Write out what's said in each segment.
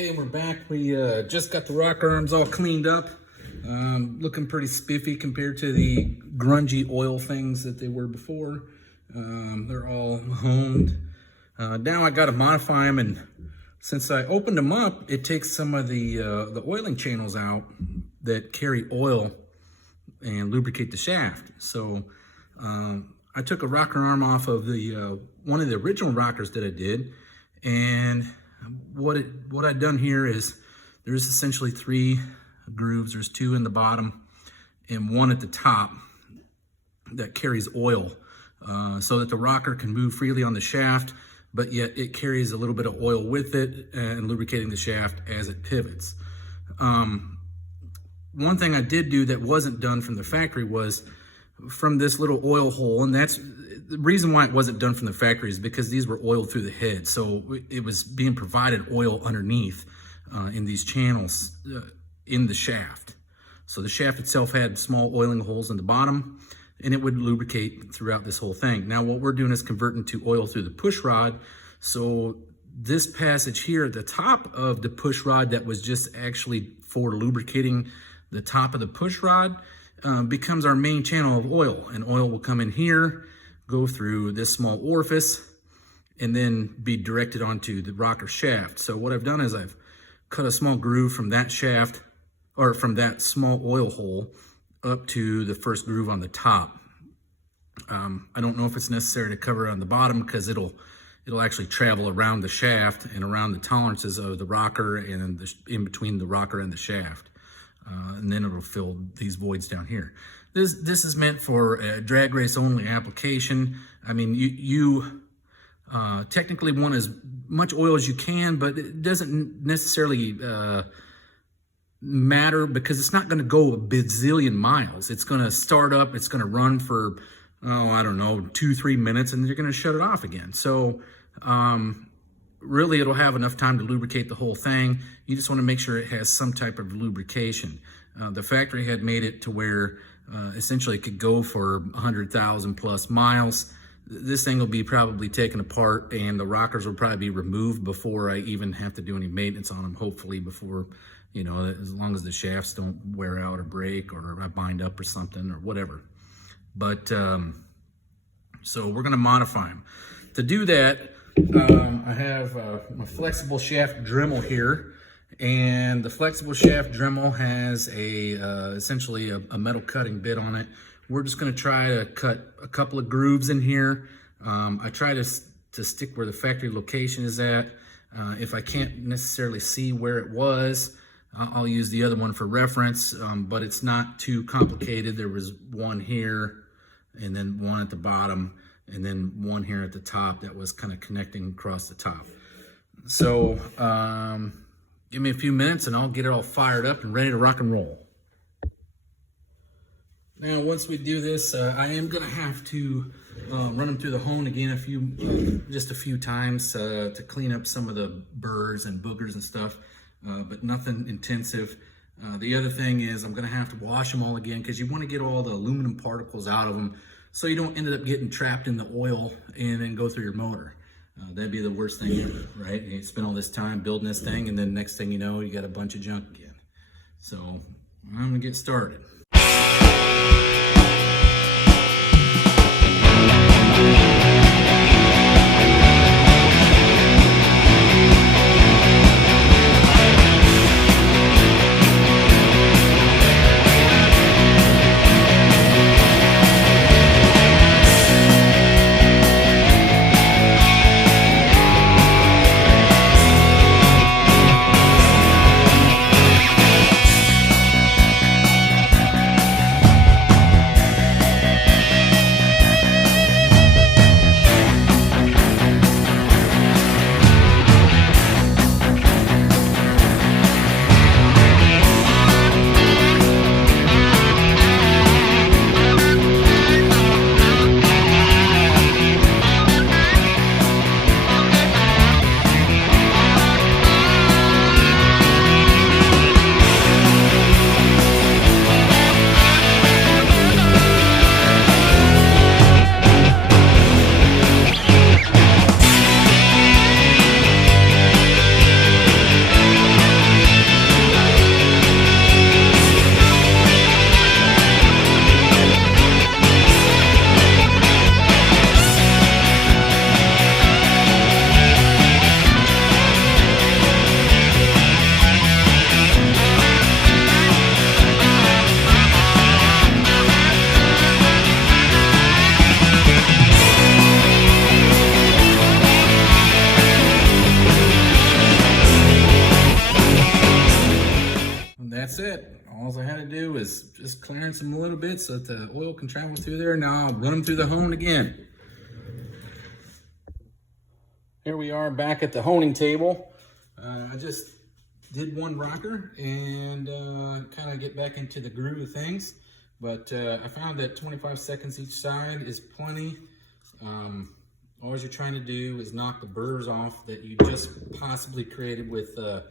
Okay, we're back. We just got the rocker arms all cleaned up. Looking pretty spiffy compared to the grungy oil things that they were before. They're all honed. Now I got to modify them, and since I opened them up, it takes some of the oiling channels out that carry oil and lubricate the shaft. So I took a rocker arm off of the one of the original rockers that I did, and what I've done here is there's essentially 3 grooves. There's 2 in the bottom and 1 at the top that carries oil, so that the rocker can move freely on the shaft, but yet it carries a little bit of oil with it and lubricating the shaft as it pivots. One thing I did do that wasn't done from the factory was from this little oil hole, and that's the reason why it wasn't done from the factory is because these were oiled through the head, so it was being provided oil underneath in these channels in the shaft. So the shaft itself had small oiling holes in the bottom, and it would lubricate throughout this whole thing. Now what we're doing is converting to oil through the push rod. So this passage here at the top of the push rod that was just actually for lubricating the top of the push rod becomes our main channel of oil, and oil will come in here, go through this small orifice, and then be directed onto the rocker shaft. So what I've done is I've cut a small groove from that shaft, or from that small oil hole, up to the first groove on the top. I don't know if it's necessary to cover it on the bottom because it'll actually travel around the shaft and around the tolerances of the rocker and in between the rocker and the shaft. And then it'll fill these voids down here. This is meant for a drag race only application. I mean, you technically want as much oil as you can, but it doesn't necessarily matter because it's not going to go a bazillion miles. It's going to start up, it's going to run for, I don't know, 2-3 minutes, and you're going to shut it off again. So really it'll have enough time to lubricate the whole thing. You just want to make sure it has some type of lubrication. The factory had made it to where essentially it could go for 100,000 plus miles. This thing will be probably taken apart, and the rockers will probably be removed before I even have to do any maintenance on them, hopefully before, you know, as long as the shafts don't wear out or break or I bind up or something or whatever. But so we're going to modify them. To do that, I have my flexible shaft Dremel here, and the flexible shaft Dremel has essentially a metal cutting bit on it. We're just going to try to cut a couple of grooves in here. I try to stick where the factory location is at. If I can't necessarily see where it was, I'll use the other one for reference, but it's not too complicated. There was one here, and then one at the bottom, and then one here at the top that was kind of connecting across the top. So give me a few minutes and I'll get it all fired up and ready to rock and roll. Now once we do this, I am going to have to run them through the hone again just a few times to clean up some of the burrs and boogers and stuff, but nothing intensive. The other thing is I'm going to have to wash them all again because you want to get all the aluminum particles out of them so you don't end up getting trapped in the oil and then go through your motor. That'd be the worst thing ever, right? You spend all this time building this thing, and then next thing you know, you got a bunch of junk again. So I'm gonna get started. I had to do is just clearance them a little bit so that the oil can travel through there. Now I'll run them through the hone again. Here we are back at the honing table. I just did one rocker and kind of get back into the groove of things. But I found that 25 seconds each side is plenty. All you're trying to do is knock the burrs off that you just possibly created with the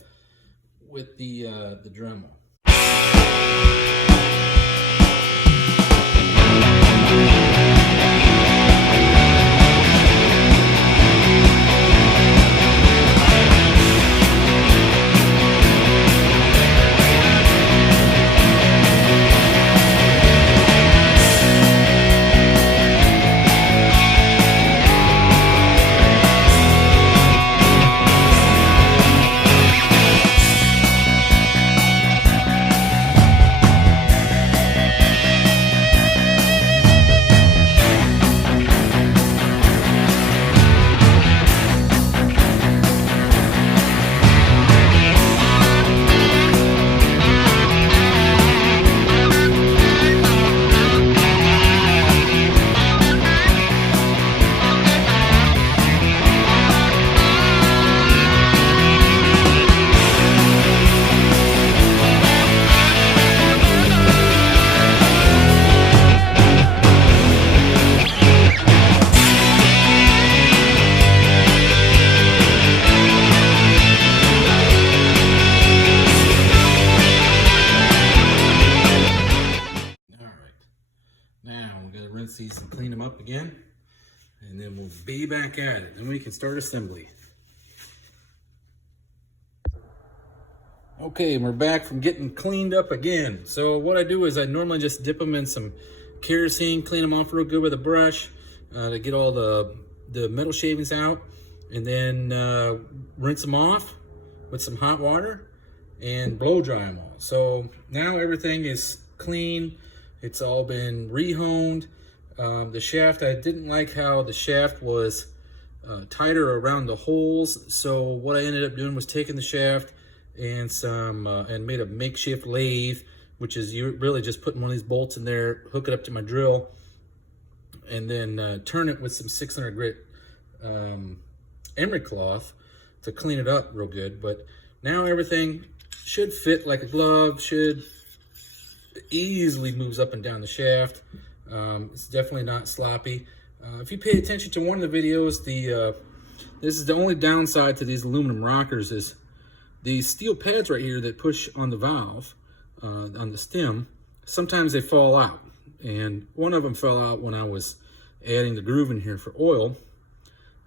Dremel. Rinse these and clean them up again, and then we'll be back at it. Then we can start assembly. Okay, we're back from getting cleaned up again. So what I do is I normally just dip them in some kerosene, clean them off real good with a brush to get all the metal shavings out, and then rinse them off with some hot water and blow dry them all. So now everything is clean. It's all been rehoned. The shaft, I didn't like how the shaft was tighter around the holes. So what I ended up doing was taking the shaft and and made a makeshift lathe, which is you really just putting one of these bolts in there, hook it up to my drill, and then turn it with some 600 grit emery cloth to clean it up real good. But now everything should fit like a glove, should easily moves up and down the shaft. It's definitely not sloppy. If you pay attention to one of the videos, this is the only downside to these aluminum rockers is these steel pads right here that push on the valve, on the stem, sometimes they fall out. And one of them fell out when I was adding the groove in here for oil.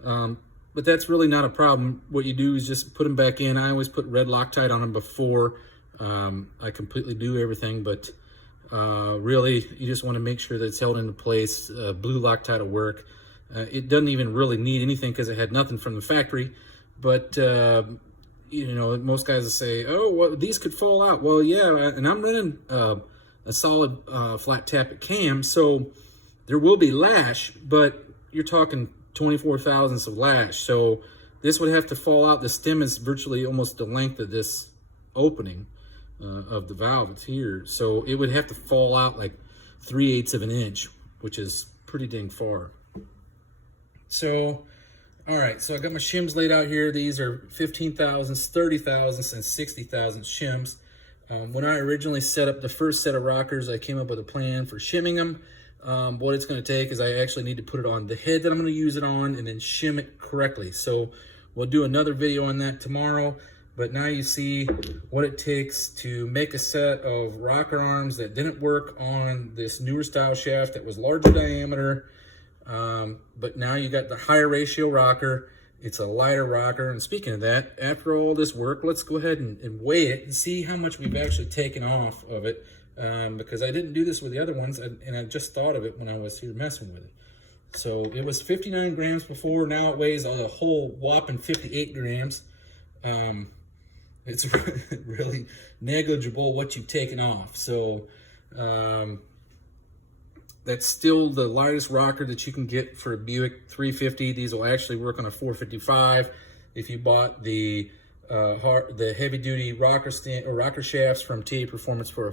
But that's really not a problem. What you do is just put them back in. I always put red Loctite on them before I completely do everything, but really you just want to make sure that it's held into place. Blue Loctite will work. It doesn't even really need anything because it had nothing from the factory, but you know, most guys will say, oh, well, these could fall out. Well, yeah, and I'm running a solid flat tappet cam, so there will be lash, but you're talking 24 thousandths of lash, so this would have to fall out. The stem is virtually almost the length of this opening of the valve. It's here, so it would have to fall out like 3/8 of an inch, which is pretty dang far. So all right, so I got my shims laid out here. These are 15 thousandths, 30 thousandths, and 60 thousandths shims. When I originally set up the first set of rockers, I came up with a plan for shimming them. What it's going to take is I actually need to put it on the head that I'm going to use it on and then shim it correctly. So we'll do another video on that tomorrow. But now you see what it takes to make a set of rocker arms that didn't work on this newer style shaft that was larger diameter. But now you got the higher ratio rocker. It's a lighter rocker. And speaking of that, after all this work, let's go ahead and weigh it and see how much we've actually taken off of it. Because I didn't do this with the other ones, and I just thought of it when I was here messing with it. So it was 59 grams before. Now it weighs a whole whopping 58 grams. It's really negligible what you've taken off. So that's still the lightest rocker that you can get for a Buick 350. These will actually work on a 455. If you bought the heavy-duty rocker shafts from TA Performance for a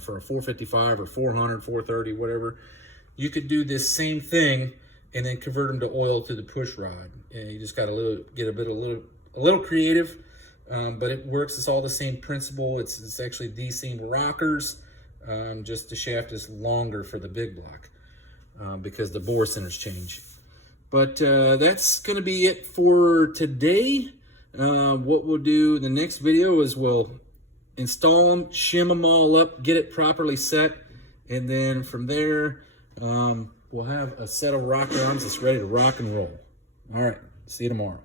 for a 455 or 400, 430, whatever. You could do this same thing and then convert them to oil through the push rod. And you just got to get a little creative, but it works. It's all the same principle. It's actually these same rockers, just the shaft is longer for the big block because the bore centers change. But that's going to be it for today. What we'll do in the next video is we'll install them, shim them all up, get it properly set, and then from there we'll have a set of rock arms that's ready to rock and roll. All right, see you tomorrow.